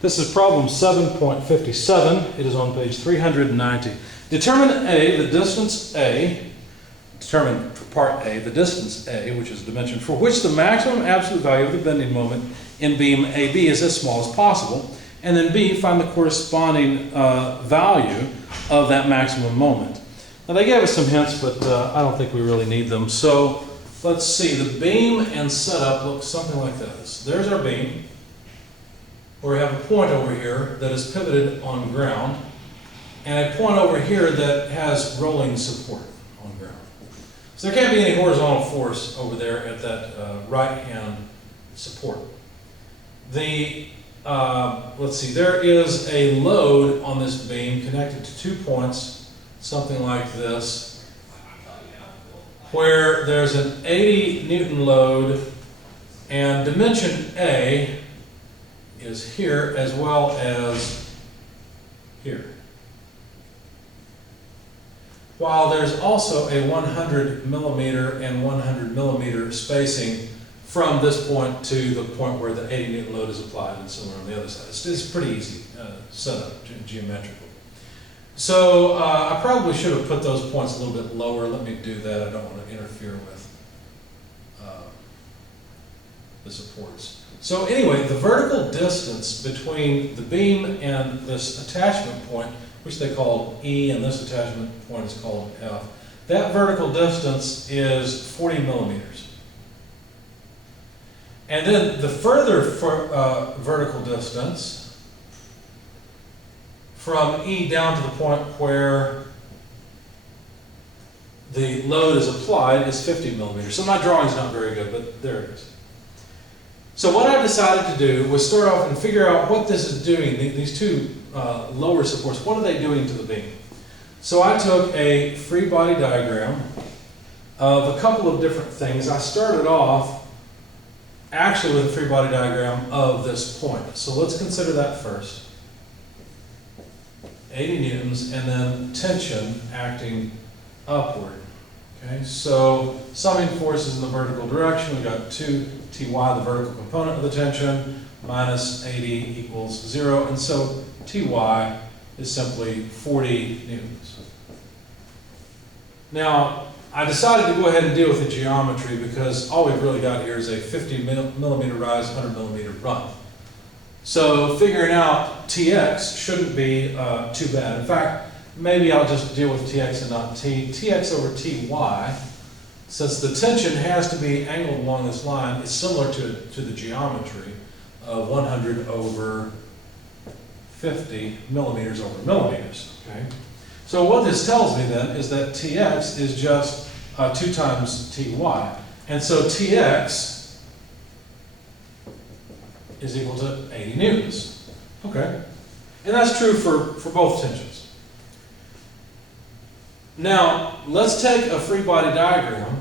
This is problem 7.57. It is on page 390. Determine A, the distance A, determine for part A, the distance A, which is a dimension, for which the maximum absolute value of the bending moment in beam AB is as small as possible. And then B, find the corresponding value of that maximum moment. Now they gave us some hints, but I don't think we really need them. So let's see, the beam and setup looks something like this. There's our beam. We have a point over here that is pivoted on ground, and a point over here that has rolling support on ground. So there can't be any horizontal force over there at that right-hand support. Let's see, there is a load on this beam connected to 2 points, something like this, where there's an 80 Newton load, and dimension A is here as well as here. While there's also a 100 millimeter and 100 millimeter spacing from this point to the point where the 80 Newton load is applied and somewhere on the other side. It's pretty easy setup geometrically. So I probably should have put those points a little bit lower. Let me do that. I don't want to interfere with the supports. So anyway, the vertical distance between the beam and this attachment point, which they called E, and this attachment point is called F, that vertical distance is 40 millimeters. And then the further vertical distance from E down to the point where the load is applied is 50 millimeters. So my drawing's not very good, but there it is. So what I decided to do was start off and figure out what this is doing, these two lower supports, what are they doing to the beam? So I took a free body diagram of a couple of different things. I started off actually with a free body diagram of this point. So let's consider that first. 80 newtons and then tension acting upward. Okay, so summing forces in the vertical direction, we've got 2 Ty, the vertical component of the tension, minus 80 equals 0, and so Ty is simply 40 newtons. Now, I decided to go ahead and deal with the geometry because all we've really got here is a 50 millimeter rise, 100 millimeter run. So figuring out Tx shouldn't be too bad. In fact, maybe I'll just deal with Tx and not T. Tx over Ty, since the tension has to be angled along this line, is similar to the geometry of 100 over 50 millimeters over millimeters. Okay? So what this tells me then is that Tx is just 2 times Ty. And so Tx is equal to 80 newtons. Okay? And that's true for both tensions. Now, let's take a free body diagram.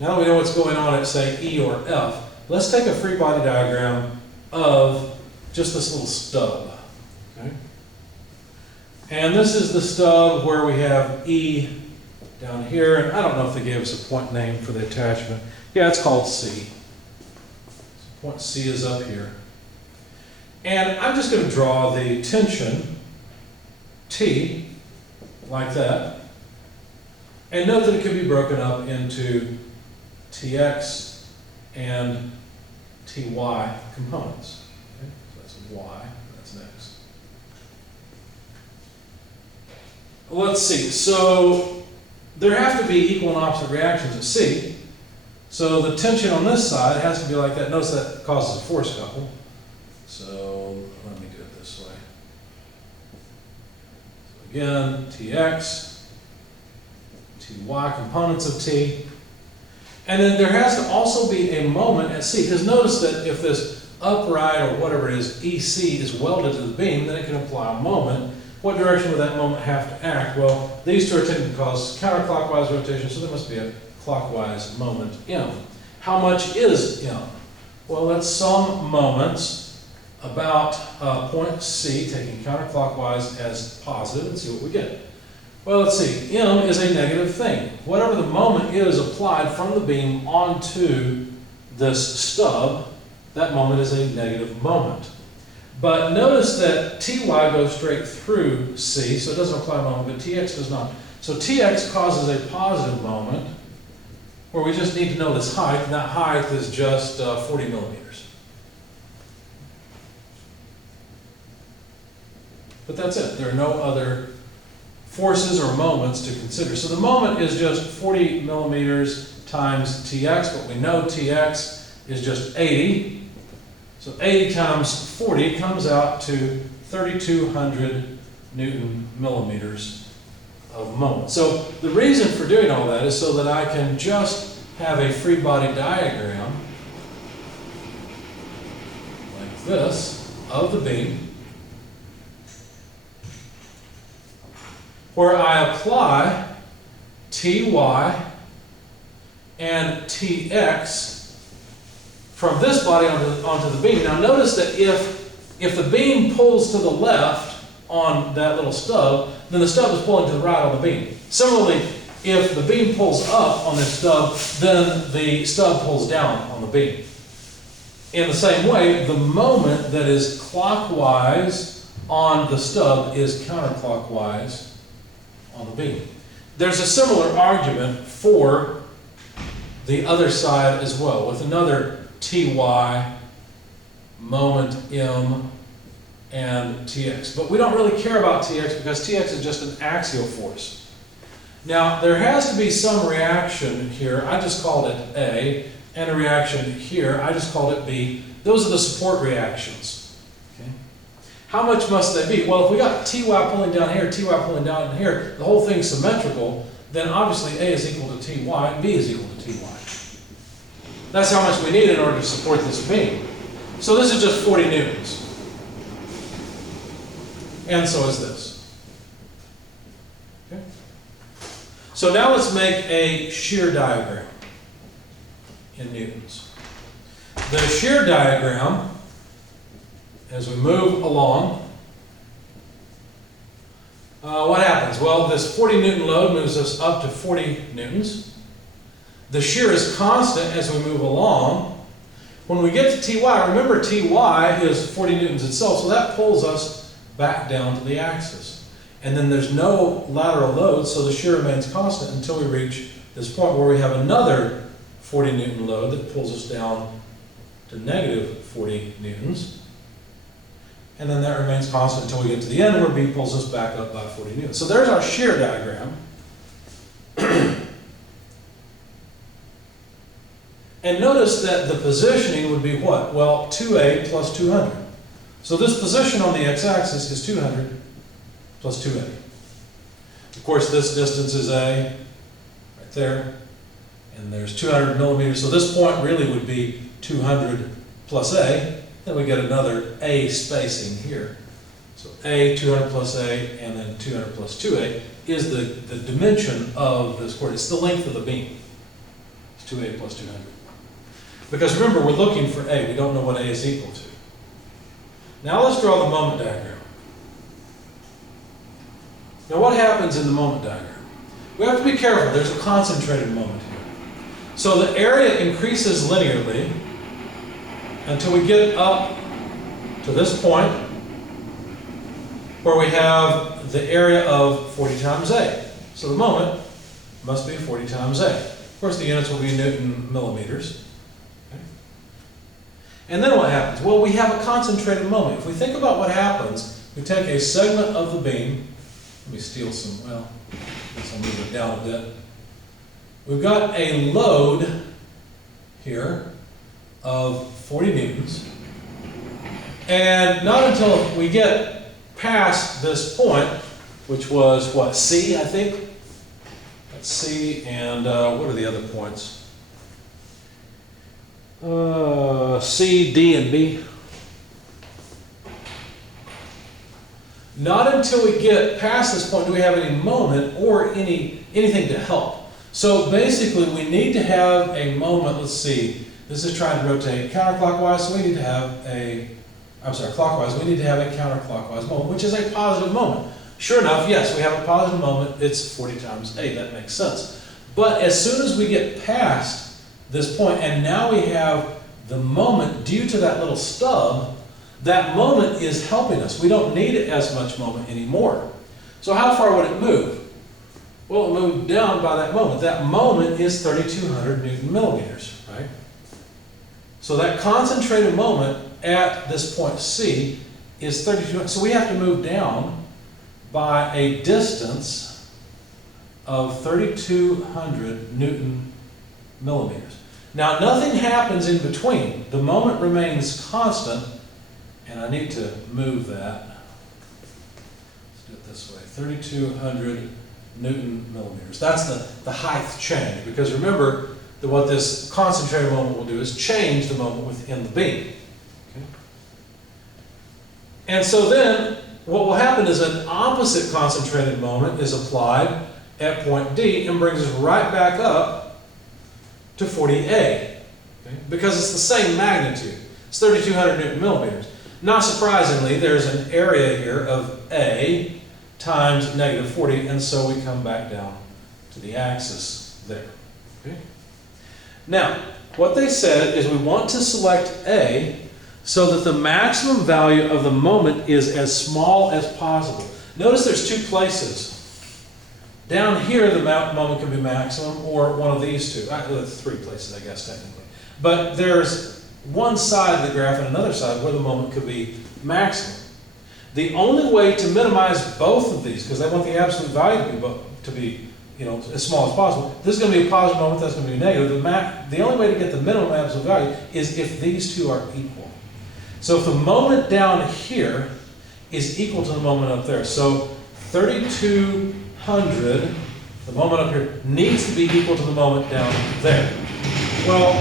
Now that we know what's going on at, say, E or F, let's take a free body diagram of just this little stub. Okay? And this is the stub where we have E down here, and I don't know if they gave us a point name for the attachment. Yeah, it's called C. So point C is up here. And I'm just going to draw the tension, T, like that. And note that it can be broken up into Tx and Ty components. Okay? So that's Y, that's next. Let's see, so there have to be equal and opposite reactions at C. So the tension on this side has to be like that. Notice that causes a force couple. So let me do it this way. So again, Tx, Ty components of T. And then there has to also be a moment at C, because notice that if this upright or whatever it is, EC is welded to the beam, then it can apply a moment. What direction would that moment have to act? Well, these two are tending to cause counterclockwise rotation, so there must be a clockwise moment M. How much is M? Well, that's some moments about point C, taking counterclockwise as positive, and see what we get. Well, let's see, M is a negative thing. Whatever the moment is applied from the beam onto this stub, that moment is a negative moment. But notice that Ty goes straight through C, so it doesn't apply a moment, but Tx does not. So Tx causes a positive moment, where we just need to know this height, and that height is just 40 millimeters. But that's it. There are no other forces or moments to consider. So the moment is just 40 millimeters times Tx, but we know Tx is just 80. So 80 times 40 comes out to 3,200 Newton millimeters of moment. So the reason for doing all that is so that I can just have a free body diagram like this of the beam, where I apply Ty and Tx from this body onto the beam. Now notice that if the beam pulls to the left on that little stub, then the stub is pulling to the right on the beam. Similarly, if the beam pulls up on this stub, then the stub pulls down on the beam. In the same way, the moment that is clockwise on the stub is counterclockwise on the beam. There's a similar argument for the other side as well, with another Ty, moment M, and Tx. But we don't really care about Tx because Tx is just an axial force. Now, there has to be some reaction here. I just called it A, and a reaction here. I just called it B. Those are the support reactions. Okay? How much must they be? Well, if we got Ty pulling down here, Ty pulling down here, the whole thing's symmetrical, then obviously A is equal to Ty, and B is equal to Ty. That's how much we need in order to support this beam. So this is just 40 newtons. And so is this. Okay? So now let's make a shear diagram in newtons. The shear diagram, as we move along, what happens? Well, this 40 newton load moves us up to 40 newtons. The shear is constant as we move along. When we get to Ty, remember Ty is 40 newtons itself, so that pulls us back down to the axis. And then there's no lateral load, so the shear remains constant until we reach this point where we have another 40 newton load that pulls us down to negative 40 newtons. And then that remains constant until we get to the end where B pulls us back up by 40 newtons. So there's our shear diagram. And notice that the positioning would be what? Well, 2A plus 200. So this position on the x-axis is 200 plus 2A. Of course, this distance is A, right there. And there's 200 millimeters. So this point really would be 200 plus A. Then we get another A spacing here. So A, 200 plus A, and then 200 plus 2A is the dimension of this chord. It's the length of the beam. It's 2A plus 200. Because remember, we're looking for A. We don't know what A is equal to. Now let's draw the moment diagram. Now what happens in the moment diagram? We have to be careful. There's a concentrated moment here. So the area increases linearly until we get up to this point where we have the area of 40 times A. So the moment must be 40 times A. Of course, the units will be Newton millimeters. And then what happens? Well, we have a concentrated moment. If we think about what happens, we take a segment of the beam. Let me steal some, well, I guess I'll move it down a bit. We've got a load here of 40 newtons. And not until we get past this point, which was what, C, I think? That's C, and what are the other points? C, D, and B. Not until we get past this point do we have any moment or anything to help. So basically we need to have a moment. Let's see, this is trying to rotate counterclockwise, so we need to have clockwise, we need to have a counterclockwise moment, which is a positive moment. Sure enough, yes, we have a positive moment. It's 40 times A, that makes sense. But as soon as we get past this point, and now we have the moment due to that little stub, that moment is helping us. We don't need it as much moment anymore. So how far would it move? Well, it moved down by that moment. That moment is 3,200 Newton millimeters, right? So that concentrated moment at this point C is 3,200. So we have to move down by a distance of 3,200 Newton millimeters. Now, nothing happens in between. The moment remains constant, and I need to move that. Let's do it this way, 3,200 Newton millimeters. That's the height change, because remember that what this concentrated moment will do is change the moment within the beam. Okay? And so then, what will happen is an opposite concentrated moment is applied at point D and brings us right back up to 40A, okay? Because it's the same magnitude. It's 3,200 Newton millimeters. Not surprisingly, there's an area here of A times negative 40, and so we come back down to the axis there. Okay? Now, what they said is we want to select A so that the maximum value of the moment is as small as possible. Notice there's two places. Down here, the moment can be maximum, or one of these two. Three places, I guess, technically. But there's one side of the graph and another side where the moment could be maximum. The only way to minimize both of these, because they want the absolute value to be as small as possible. This is going to be a positive moment, that's going to be a negative. The only way to get the minimum absolute value is if these two are equal. So if the moment down here is equal to the moment up there, so 3,200, the moment up here, needs to be equal to the moment down there. Well,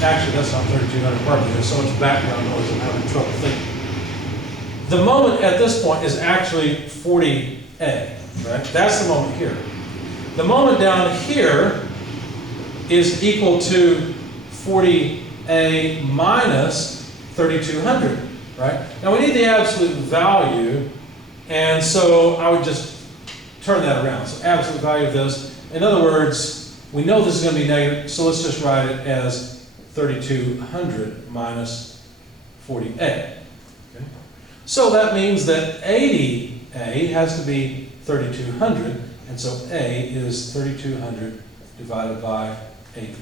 actually that's not 3,200 partly, there's so much background noise I'm having trouble thinking. The moment at this point is actually 40A, right? That's the moment here. The moment down here is equal to 40A minus 3,200, right? Now we need the absolute value, and so I would just turn that around. So absolute value of this. In other words, we know this is going to be negative, so let's just write it as 3,200 minus 40A. Okay? So that means that 80A has to be 3,200, and so A is 3,200 divided by 80.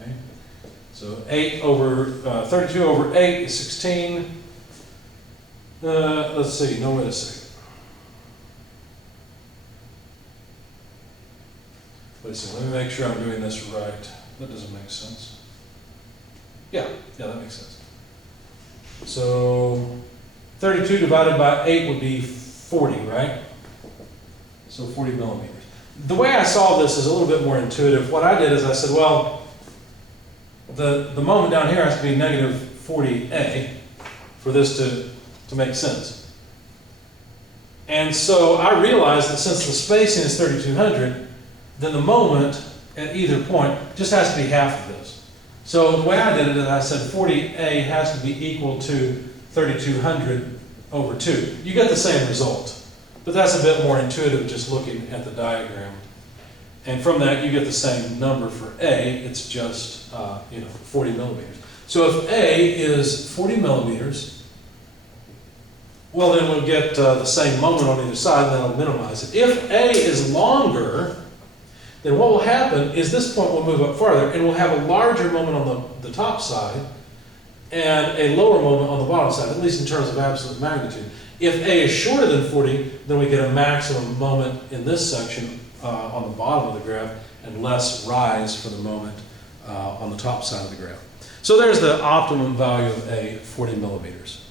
Okay? So 32 over 8 is 16. Let's see, no, wait a second. Wait a second, let me make sure I'm doing this right. That doesn't make sense. Yeah, that makes sense. So 32 divided by 8 would be 40, right? So 40 millimeters. The way I solved this is a little bit more intuitive. What I did is I said, well, the moment down here has to be negative 40A for this to make sense. And so I realized that since the spacing is 3,200, then the moment at either point just has to be half of this. So the way I did it is I said 40A has to be equal to 3,200 over 2. You get the same result, but that's a bit more intuitive just looking at the diagram. And from that, you get the same number for A. It's just 40 millimeters. So if A is 40 millimeters, well, then we'll get the same moment on either side, and that'll minimize it. If A is longer, then what will happen is this point will move up farther, and we'll have a larger moment on the top side and a lower moment on the bottom side, at least in terms of absolute magnitude. If A is shorter than 40, then we get a maximum moment in this section on the bottom of the graph and less rise for the moment on the top side of the graph. So there's the optimum value of A, 40 millimeters.